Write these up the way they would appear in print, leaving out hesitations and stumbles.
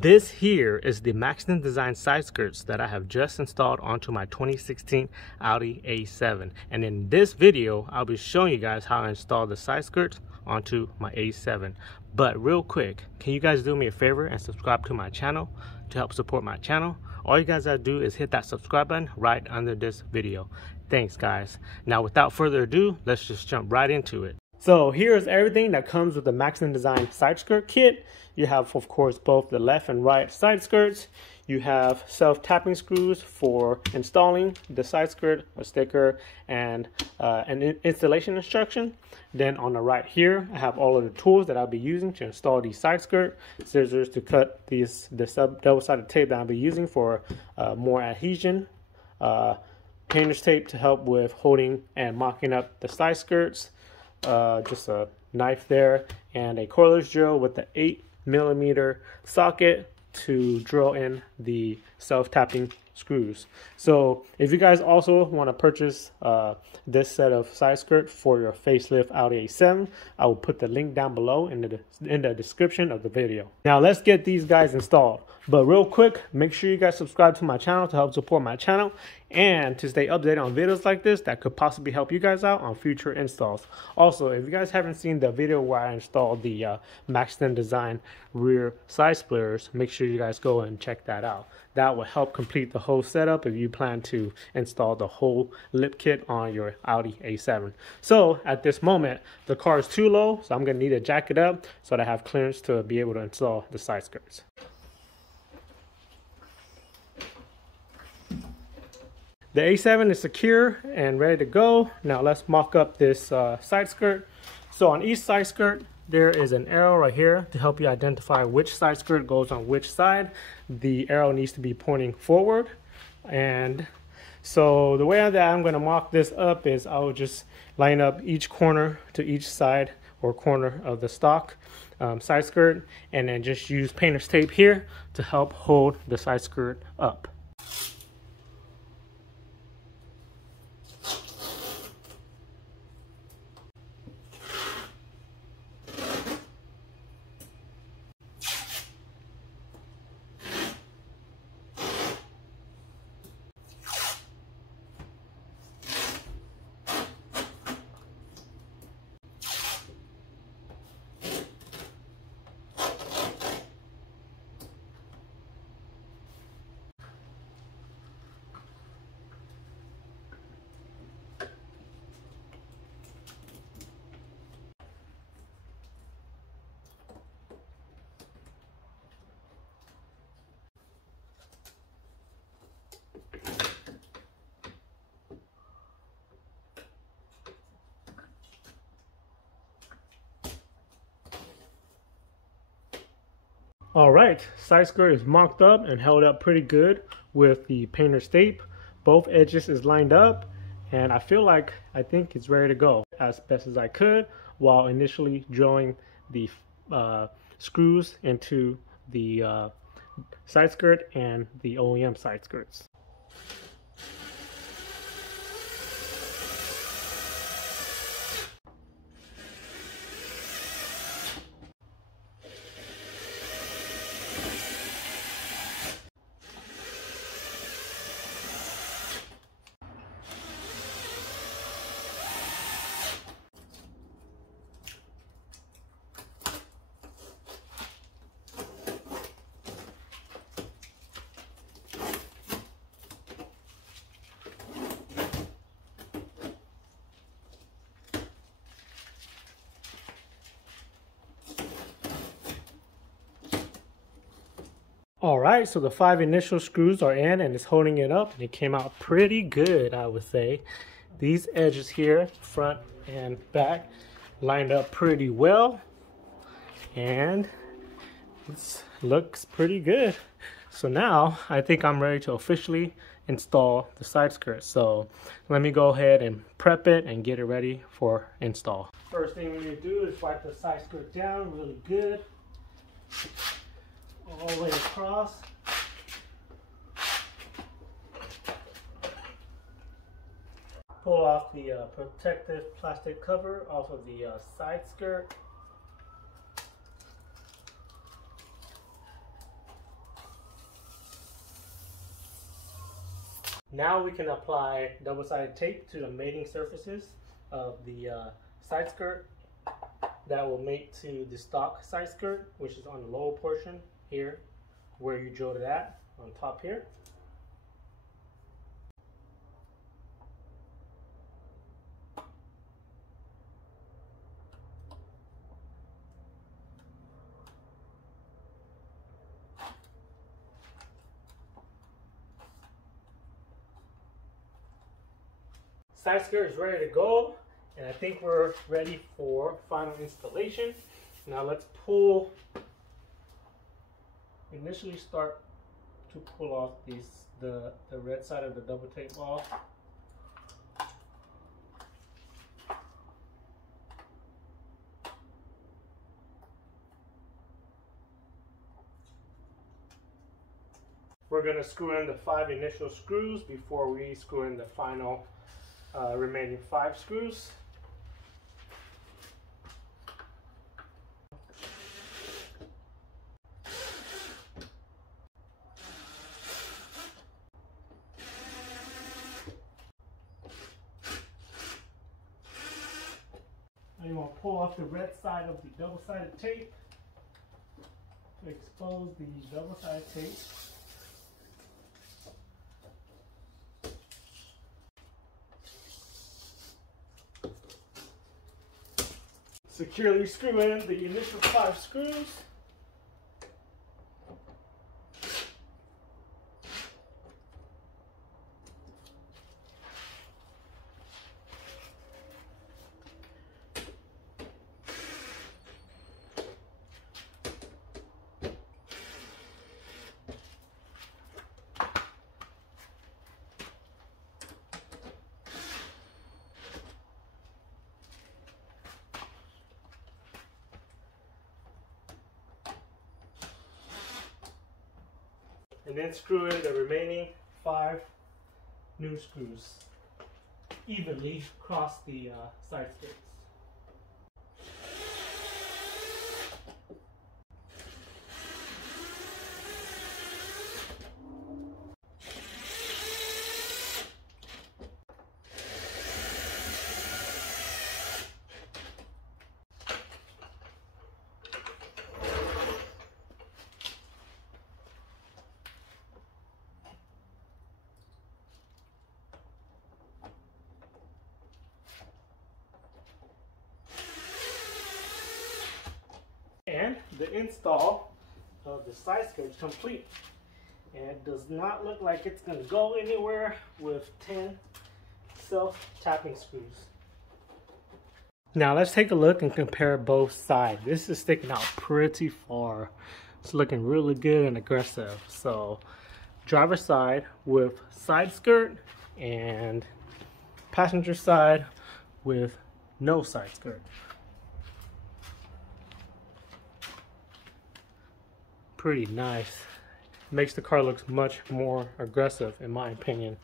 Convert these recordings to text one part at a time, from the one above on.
This here is the Maxton Design side skirts that I have just installed onto my 2016 Audi A7. And in this video, I'll be showing you guys how I install the side skirts onto my A7. But real quick, can you guys do me a favor and subscribe to my channel to help support my channel? All you guys gotta do is hit that subscribe button right under this video. Thanks guys. Now without further ado, let's just jump right into it. So here's everything that comes with the Maxton Design side skirt kit. You have, of course, both the left and right side skirts. You have self-tapping screws for installing the side skirt, a sticker, and an installation instruction. Then on the right here, I have all of the tools that I'll be using to install the side skirt. Scissors to cut the double-sided tape that I'll be using for more adhesion. Painter's tape to help with holding and mocking up the side skirts. Just a knife there, and a cordless drill with the 8mm socket to drill in the self-tapping screws. So if you guys also want to purchase this set of side skirt for your facelift Audi A7, I will put the link down below in the description of the video. Now let's get these guys installed. But real quick, make sure you guys subscribe to my channel to help support my channel and to stay updated on videos like this that could possibly help you guys out on future installs. Also, if you guys haven't seen the video where I installed the Maxton Design rear side splitters, make sure you guys go and check that out. That will help complete the whole setup if you plan to install the whole lip kit on your Audi A7. So at this moment, the car is too low, so I'm going to need to jack it up so that I have clearance to be able to install the side skirts. The A7 is secure and ready to go. Now let's mock up this side skirt. So on each side skirt, there is an arrow right here to help you identify which side skirt goes on which side. The arrow needs to be pointing forward. And so the way that I'm going to mock this up is I'll just line up each corner to each side or corner of the stock side skirt, and then just use painter's tape here to help hold the side skirt up. All right, side skirt is mocked up and held up pretty good with the painter's tape. Both edges is lined up, and I think it's ready to go as best as I could while initially drilling the screws into the side skirt and the OEM side skirts. Alright, so the 5 initial screws are in and it's holding it up, and it came out pretty good, I would say. These edges here, front and back, lined up pretty well, and it looks pretty good. So now I think I'm ready to officially install the side skirt. So let me go ahead and prep it and get it ready for install. First thing we need to do is wipe the side skirt down really good, all the way across. Pull off the protective plastic cover off of the side skirt. Now we can apply double-sided tape to the mating surfaces of the side skirt that will mate to the stock side skirt, which is on the lower portion here where you drilled it at, on top here. Side skirt is ready to go, and I think we're ready for final installation. Now let's initially start to pull off the red side of the double tape off. We're going to screw in the 5 initial screws before we screw in the final remaining 5 screws. Now you want to pull off the red side of the double-sided tape to expose the double-sided tape. Securely screw in the initial 5 screws. And then screw in the remaining 5 new screws evenly across the side skirts. And the install of the side skirt is complete, and it does not look like it's going to go anywhere with 10 self-tapping screws. Now let's take a look and compare both sides. This is sticking out pretty far. It's looking really good and aggressive. So driver side with side skirt and passenger side with no side skirt. Pretty nice. Makes the car look much more aggressive in my opinion.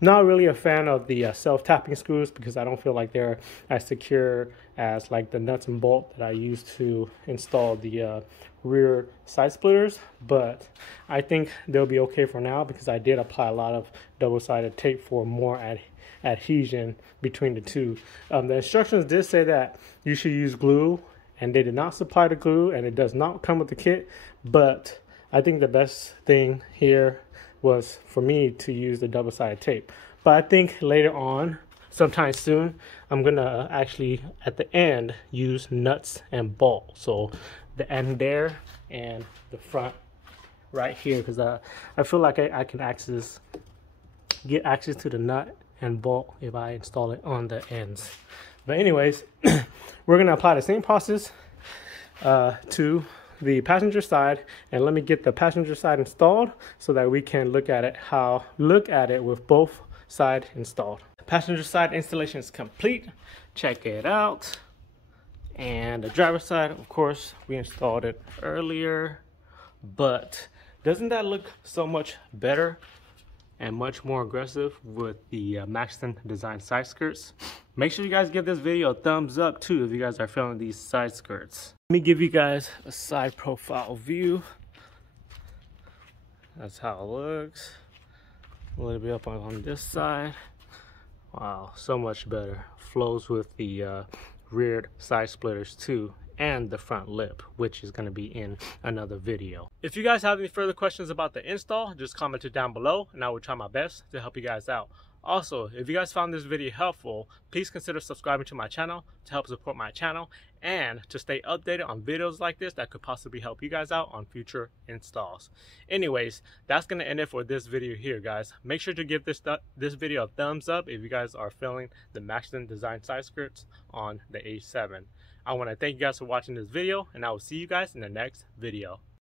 Not really a fan of the self-tapping screws because I don't feel like they're as secure as like the nuts and bolt that I use to install the rear side splitters, but I think they'll be okay for now because I did apply a lot of double-sided tape for more adhesion between the two. The instructions did say that you should use glue, and they did not supply the glue, and it does not come with the kit, but I think the best thing here was for me to use the double-sided tape. But I think later on, sometime soon, I'm gonna actually at the end use nuts and bolt. So the end there and the front right here, because I feel like I can get access to the nut and bolt if I install it on the ends. But anyways, we're gonna apply the same process to the passenger side, and let me get the passenger side installed so that we can look at it with both sides installed. The passenger side installation is complete. Check it out. And the driver side, of course, we installed it earlier, but doesn't that look so much better and much more aggressive with the Maxton Design side skirts? Make sure you guys give this video a thumbs up too if you guys are feeling these side skirts. Let me give you guys a side profile view. That's how it looks. A little bit up on this side. Wow, so much better. Flows with the rear side splitters too, and the front lip, which is going to be in another video. If you guys have any further questions about the install, just comment it down below and I will try my best to help you guys out. Also, if you guys found this video helpful, please consider subscribing to my channel to help support my channel and to stay updated on videos like this that could possibly help you guys out on future installs. Anyways, that's going to end it for this video here, guys. Make sure to give this video a thumbs up if you guys are feeling the Maxton Design side skirts on the A7. I want to thank you guys for watching this video, and I will see you guys in the next video.